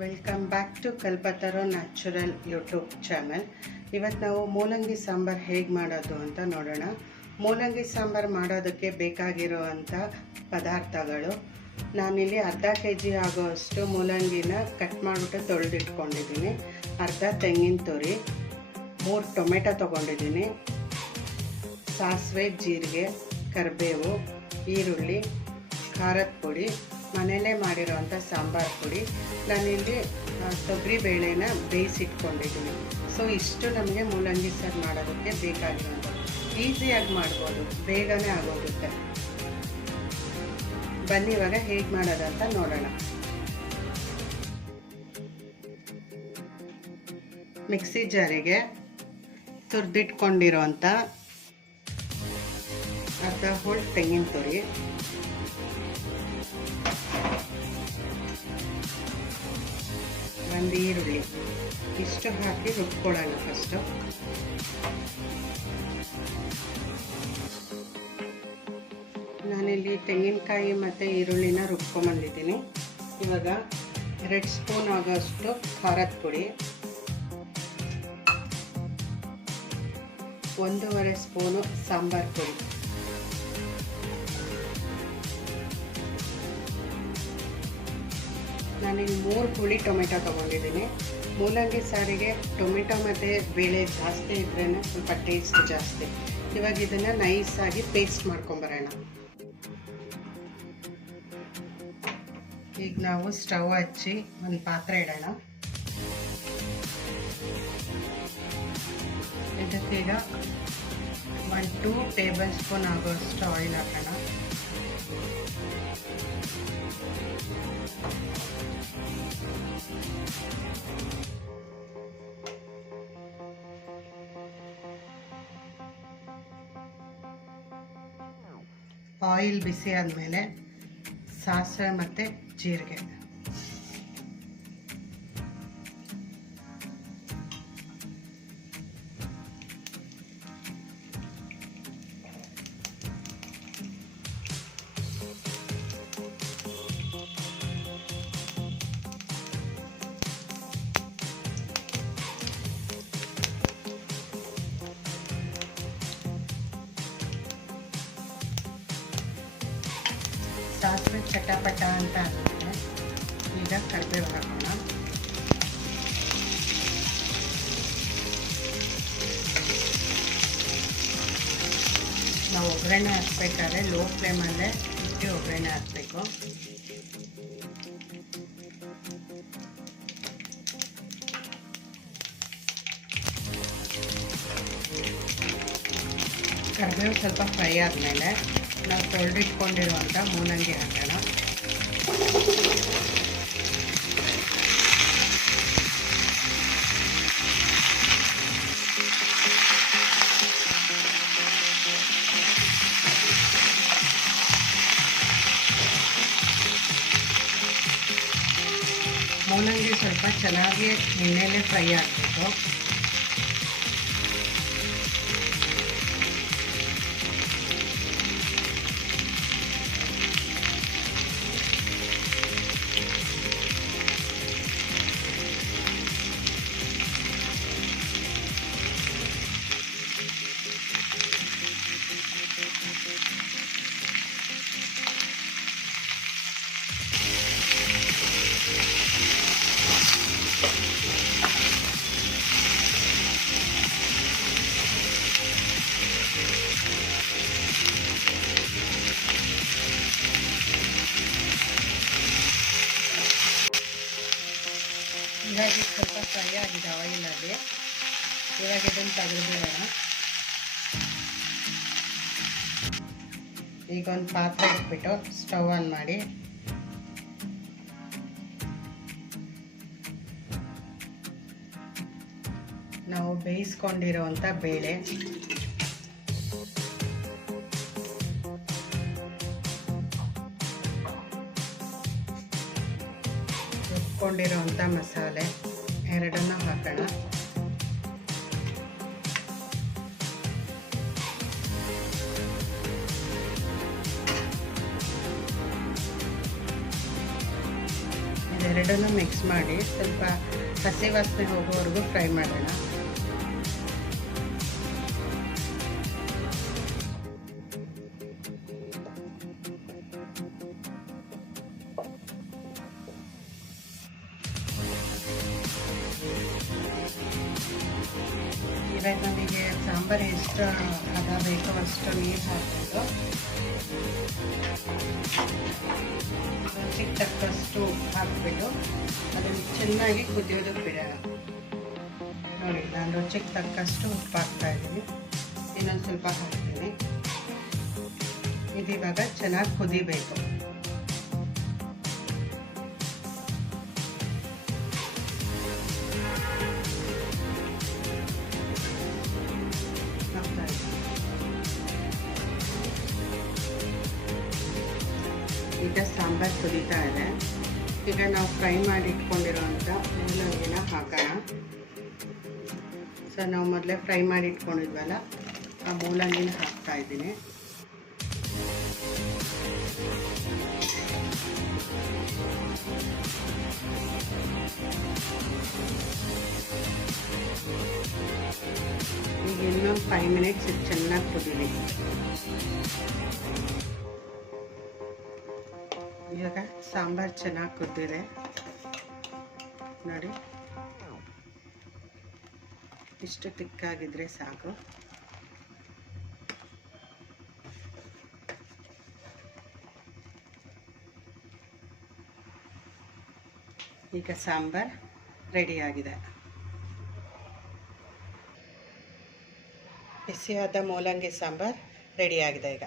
Welcome back to Kalpataru natural YouTube channel. ಇವತ್ತು ನಾವು ಮೂಲಂಗಿ ಸಾಂಬಾರು ಹೇಗೆ ಮಾಡೋದು ಅಂತ ನೋಡೋಣ. ಮೂಲಂಗಿ ಸಾಂಬಾರು ಮಾಡೋದಕ್ಕೆ ಬೇಕಾಗಿರುವಂಥ ಪದಾರ್ಥಗಳು, ನಾನಿಲ್ಲಿ ಅರ್ಧ kg ಆಗೋಷ್ಟು ಮೂಲಂಗಿನ ಕಟ್ ಮಾಡಿಬಿಟ್ಟು ತೊಳೆದಿಟ್ಕೊಂಡಿದ್ದೀನಿ. ಅರ್ಧ ತೆಂಗಿನ ತುರಿ, 3 ಟೊಮೆಟೊ ತೊಗೊಂಡಿದ್ದೀನಿ, ಸಾಸಿವೆ, ಜೀರಿಗೆ, ಕರಿಬೇವು, ಈರುಳ್ಳಿ, ಖಾರದ ಪುಡಿ, ಮನೆಯಲ್ಲೇ ಮಾಡಿರೋವಂಥ ಸಾಂಬಾರು ಪುಡಿ. ನಾನಿಲ್ಲಿ ತೊಗರಿ ಬೇಳೆನ ಬೇಯಿಸಿಟ್ಕೊಂಡಿದ್ದೀನಿ. ಸೊ ಇಷ್ಟು ನಮಗೆ ಮೂಲಂಗಿ ಸಾರು ಮಾಡೋದಕ್ಕೆ ಬೇಕಾಗಿರೋದು. ಈಸಿಯಾಗಿ ಮಾಡ್ಬೋದು, ಬೇಗನೆ ಆಗೋಗುತ್ತೆ. ಬನ್ನಿ ಇವಾಗ ಹೇಗೆ ಮಾಡೋದಂತ ನೋಡೋಣ. ಮಿಕ್ಸಿ ಜಾರಿಗೆ ತುರಿದಿಟ್ಕೊಂಡಿರೋಂಥ ಅರ್ಧ ಹೋಳು ತೆಂಗಿನ ತುರಿ, ಒಂದು ಈರುಳ್ಳಿ, ಇಷ್ಟು ಹಾಕಿ ರುಬ್ಕೊಳ್ಳೋಣ. ಫಸ್ಟು ನಾನಿಲ್ಲಿ ತೆಂಗಿನಕಾಯಿ ಮತ್ತು ಈರುಳ್ಳಿನ ರುಬ್ಕೊಂಬಂದಿದ್ದೀನಿ. ಇವಾಗ 2 ಸ್ಪೂನ್ ಆಗೋಷ್ಟು ಖಾರದ ಪುಡಿ, 1.5 ಸ್ಪೂನು ಸಾಂಬಾರು ಪುಡಿ, ನಾನಿಲ್ಲಿ 3 ಹುಳಿ ಟೊಮೆಟೊ ತೊಗೊಂಡಿದ್ದೀನಿ. ಮೂಲಂಗಿ ಸಾರಿಗೆ ಟೊಮೆಟೊ ಮತ್ತು ಬೇಳೆ ಜಾಸ್ತಿ ಇದ್ರೇ ಸ್ವಲ್ಪ ಟೇಸ್ಟ್ ಜಾಸ್ತಿ. ಇವಾಗ ಇದನ್ನು ನೈಸಾಗಿ ಪೇಸ್ಟ್ ಮಾಡ್ಕೊಂಬರೋಣ. ಈಗ ನಾವು ಸ್ಟವ್ ಹಚ್ಚಿ ಒಂದು ಪಾತ್ರೆ ಇಡೋಣ. ಇದಕ್ಕೀಗ 1-2 ಟೇಬಲ್ ಸ್ಪೂನ್ ಆಗೋಷ್ಟು ಆಯಿಲ್ ಹಾಕೋಣ. ಆಯಿಲ್ ಬಿಸಿ ಆದಮೇಲೆ ಸಾಸಿವೆ ಮತ್ತು ಜೀರಿಗೆ, ಸಾಸಿವೆ ಚಟಪಟ ಅಂತ ಆದಮೇಲೆ ಈಗ ಕರಿಬೇವು ಹಾಕೋಣ. ನಾವು ಒಗ್ಗರಣೆ ಹಾಕಬೇಕಾದ್ರೆ ಲೋ ಫ್ಲೇಮಲ್ಲೇ ಇಟ್ಟು ಒಗ್ಗರಣೆ ಹಾಕಬೇಕು. ಕರಿಬೇವು ಸ್ವಲ್ಪ ಫ್ರೈ ಆದಮೇಲೆ ನಾವು ತೊಳೆದಿಟ್ಕೊಂಡಿರುವಂಥ ಮೂಲಂಗಿ ಹಾಕೋಣ. ಮೂಲಂಗಿ ಸ್ವಲ್ಪ ಚೆನ್ನಾಗಿ ಎಣ್ಣೆಲೇ ಫ್ರೈ ಆಗಬೇಕು. ಹೀಗಾಗಿ ಸ್ವಲ್ಪ ಫ್ರೈ ಆಗಿದೆ ಆಯಿಲಲ್ಲಿ. ಇವಾಗ ಇದನ್ನು ತೆಗೆದುಬಿಡೋಣ. ಈಗ ಒಂದು ಪಾತ್ರೆ ಇಟ್ಬಿಟ್ಟು ಸ್ಟವ್ ಆನ್ ಮಾಡಿ ನಾವು ಬೇಯಿಸ್ಕೊಂಡಿರೋವಂಥ ಬೇಳೆ, ರುಬ್ಕೊಂಡಿರೋವಂಥ ಮಸಾಲೆ ಎರಡನ್ನ ಹಾಕೋಣ. ಎರಡನ್ನೂ ಮಿಕ್ಸ್ ಮಾಡಿ ಸ್ವಲ್ಪ ಹಸಿ ವಾಸನೆ ಹೋಗೋವರೆಗೂ ಫ್ರೈ ಮಾಡೋಣ. ಇವಾಗ ನಮಗೆ ಸಾಂಬಾರು ಎಷ್ಟು ಹದ ಬೇಕೋ ಅಷ್ಟು ನೀರು ಹಾಕ್ಬೋದು. ರುಚಿಗೆ ತಕ್ಕಷ್ಟು ಹಾಕ್ಬಿಟ್ಟು ಅದನ್ನು ಚೆನ್ನಾಗಿ ಕುದಿಯೋದಕ್ಕೆ ಬಿಡೋಣ. ನೋಡಿ, ನಾನು ರುಚಿಗೆ ತಕ್ಕಷ್ಟು ಉಪ್ಪು ಹಾಕ್ತಾಯಿದ್ದೀನಿ. ಇನ್ನೊಂದು ಸ್ವಲ್ಪ ಹಾಕ್ತೀನಿ. ಇದಿವಾಗ ಚೆನ್ನಾಗಿ ಕುದಿಬೇಕು. ಈಗ ಸಾಂಬಾರು ಕುದೀತಾ ಇದೆ. ಈಗ ನಾವು ಫ್ರೈ ಮಾಡಿ ಇಟ್ಕೊಂಡಿರೋಂಥ ಮೂಲಂಗಿನ ಹಾಕೋಣ. ಸೊ ನಾವು ಮೊದಲೇ ಫ್ರೈ ಮಾಡಿ ಇಟ್ಕೊಂಡಿದ್ವಲ್ಲ, ಆ ಮೂಲಂಗಿನ ಹಾಕ್ತಾ ಇದ್ದೀನಿ. ಈಗ ಇನ್ನೊಂದು 5 ಮಿನಿಟ್ಸ್ ಇದು ಚೆನ್ನಾಗಿ ಕುದೀಲಿ. ಇವಾಗ ಸಾಂಬಾರು ಚೆನ್ನಾಗಿ ಕುದ್ದಿದೆ ನೋಡಿ. ಇಷ್ಟು ತಿಕ್ಕಾಗಿದ್ರೆ ಸಾಕು. ಈಗ ಸಾಂಬಾರು ರೆಡಿಯಾಗಿದೆ. ಬಿಸಿಯಾದ ಮೂಲಂಗಿ ಸಾಂಬಾರು ರೆಡಿಯಾಗಿದೆ ಈಗ.